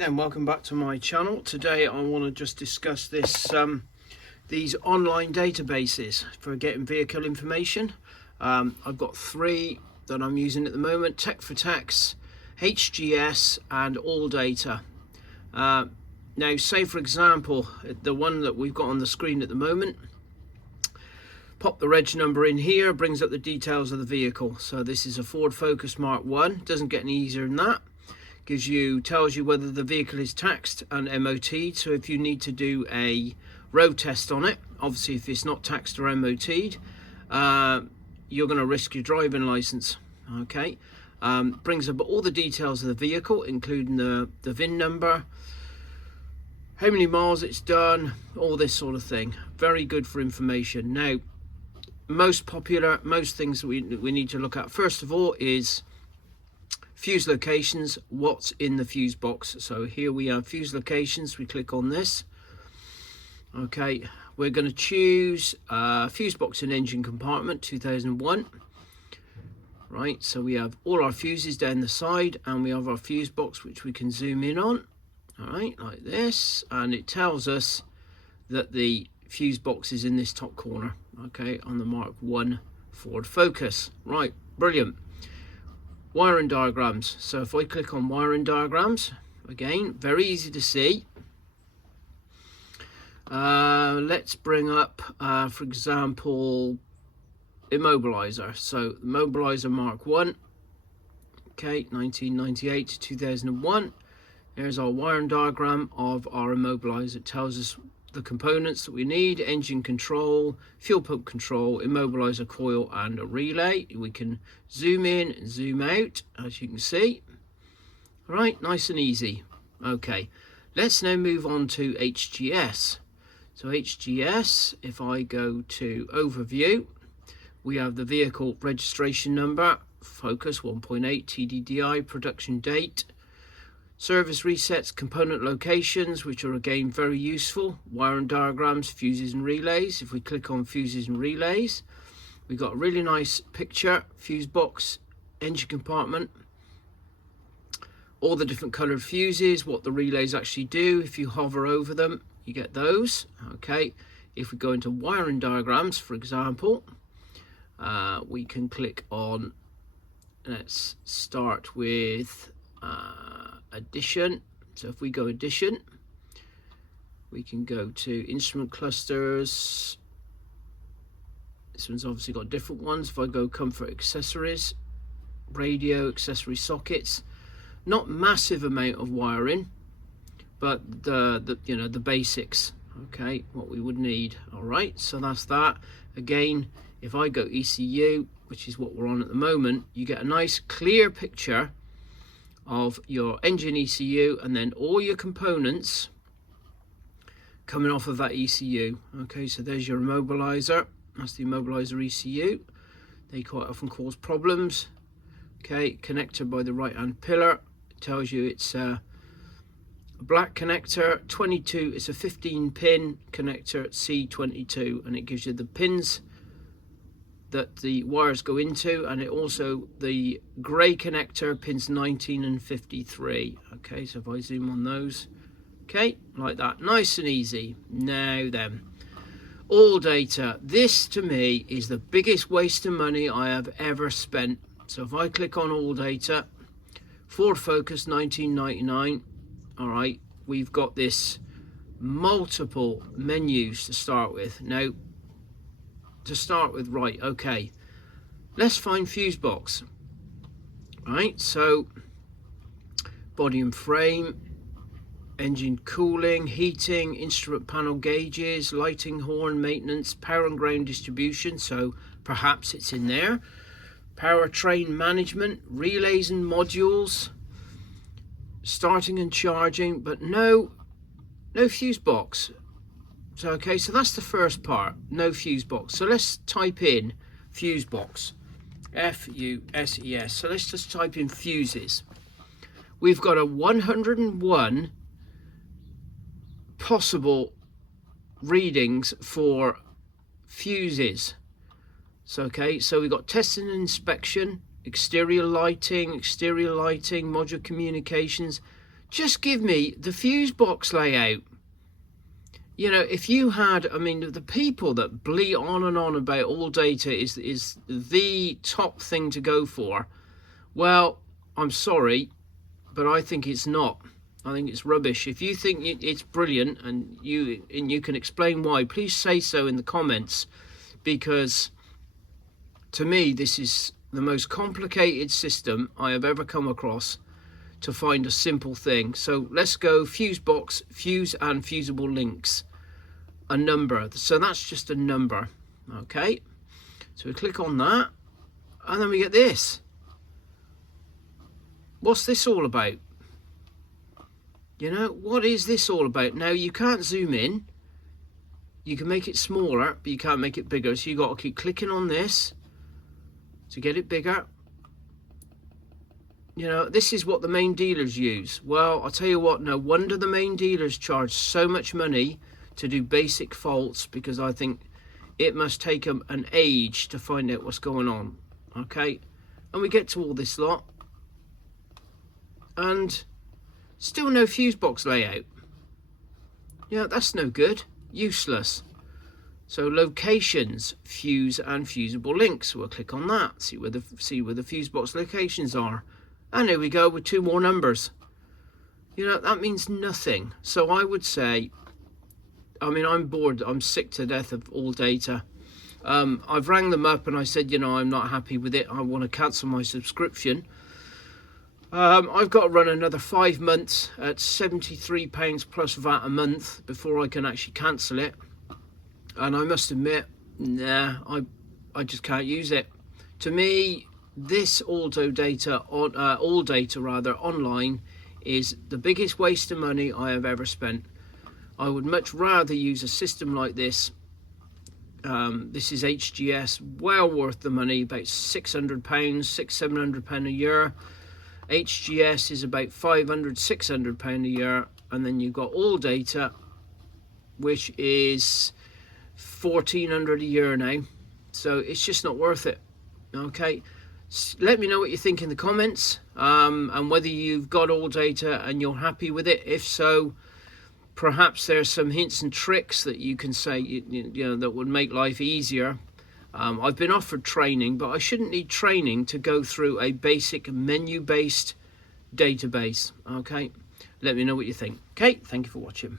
And welcome back to my channel. Today I want to just discuss these online databases for getting vehicle information. I've got three that I'm using at the moment: Tech for Tax, HGS and Alldata. Now say for example the one that we've got on the screen at the moment, pop the reg number in here, brings up the details of the vehicle. So this is a Ford Focus Mark 1, doesn't get any easier than that. Tells you whether the vehicle is taxed and MOT'd. So if you need to do a road test on it, obviously if it's not taxed or MOT'd, you're going to risk your driving license. Okay, brings up all the details of the vehicle, including the VIN number, how many miles it's done, all this sort of thing. Very good for information. Now, most things we need to look at first of all is fuse locations, what's in the fuse box. So here we have fuse locations. We click on this. Okay, we're going to choose fuse box and engine compartment 2001. Right, so we have all our fuses down the side, and we have our fuse box which we can zoom in on. All right, like this, and it tells us that the fuse box is in this top corner. Okay, on the Mark 1 Ford Focus. Right, brilliant. Wiring diagrams. So if I click on wiring diagrams, again, very easy to see. Let's bring up, for example, immobilizer. So immobilizer Mark 1, okay, 1998 to 2001. There's our wiring diagram of our immobilizer. It tells us the components that we need: engine control, fuel pump control, immobilizer coil and a relay. We can zoom in and zoom out, as you can see. All right, nice and easy. Okay, let's now move on to HGS. So HGS, if I go to overview, we have the vehicle registration number, Focus 1.8 TDDI, production date, service resets, component locations, which are again very useful, wiring diagrams, fuses and relays. If we click on fuses and relays, we've got a really nice picture: fuse box, engine compartment, all the different colored fuses, what the relays actually do. If you hover over them, you get those. Okay, if we go into wiring diagrams, for example, we can click on, let's start with addition. So if we go addition, we can go to instrument clusters. This one's obviously got different ones. If I go comfort accessories, radio, accessory sockets, not massive amount of wiring, but the basics. Okay, what we would need. All right, so that's that. Again, if I go ECU, which is what we're on at the moment, you get a nice clear picture of your engine ECU and then all your components coming off of that ECU. Okay, so there's your immobilizer. That's the immobilizer ECU. They quite often cause problems. Okay, connector by the right hand pillar. It tells you it's a black connector, 22. It's a 15 pin connector at C22, and it gives you the pins that the wires go into, and it also, the grey connector, pins 19 and 53. Okay, so if I zoom on those, okay, like that, nice and easy. Now then, Alldata. This to me is the biggest waste of money I have ever spent. So if I click on Alldata, Ford Focus 1999, all right, we've got this multiple menus to start with. Now, right, okay, let's find fuse box. Right, so body and frame, engine cooling, heating, instrument panel gauges, lighting, horn, maintenance, power and ground distribution, so perhaps it's in there, powertrain management, relays and modules, starting and charging, but no fuse box. So okay, so that's the first part, no fuse box. So let's type in fuse box, F-U-S-E-S. So let's just type in fuses. We've got a 101 possible readings for fuses. So okay, so we've got testing and inspection, exterior lighting, module communications, Just give me the fuse box layout. You know, if you had, I mean, the people that bleat on and on about Alldata is the top thing to go for. Well, I'm sorry, but I think it's not. I think it's rubbish. If you think it's brilliant and you can explain why, please say so in the comments, because to me this is the most complicated system I have ever come across to find a simple thing. So let's go fuse box, fuse and fusible links. A number, so that's just a number. Okay, so we click on that and then we get this. What's this all about? You know, what is this all about? Now you can't zoom in, you can make it smaller but you can't make it bigger, so you got to keep clicking on this to get it bigger. You know, this is what the main dealers use. Well, I'll tell you what, no wonder the main dealers charge so much money to do basic faults, because I think it must take them an age to find out what's going on. Okay, and we get to all this lot and still no fuse box layout. Yeah, that's no good, useless. So locations, fuse and fusible links, we'll click on that, see where the fuse box locations are, and here we go with 2 more numbers. You know, that means nothing. So I would say, I mean, I'm bored, I'm sick to death of Alldata. I've rang them up and I said, you know, I'm not happy with it, I want to cancel my subscription. I've got to run another 5 months at £73 plus VAT a month before I can actually cancel it. And I must admit, nah, I just can't use it. To me, this Alldata online is the biggest waste of money I have ever spent. I would much rather use a system like this. This is HGS, well worth the money, about £600, £700 a year. HGS is about £500, £600 a year, and then you've got Alldata, which is £1,400 a year now. So it's just not worth it. Okay, let me know what you think in the comments, and whether you've got Alldata and you're happy with it. If so, perhaps there's some hints and tricks that you can say, you know, that would make life easier. I've been offered training, but I shouldn't need training to go through a basic menu-based database. Okay, let me know what you think. Okay, thank you for watching.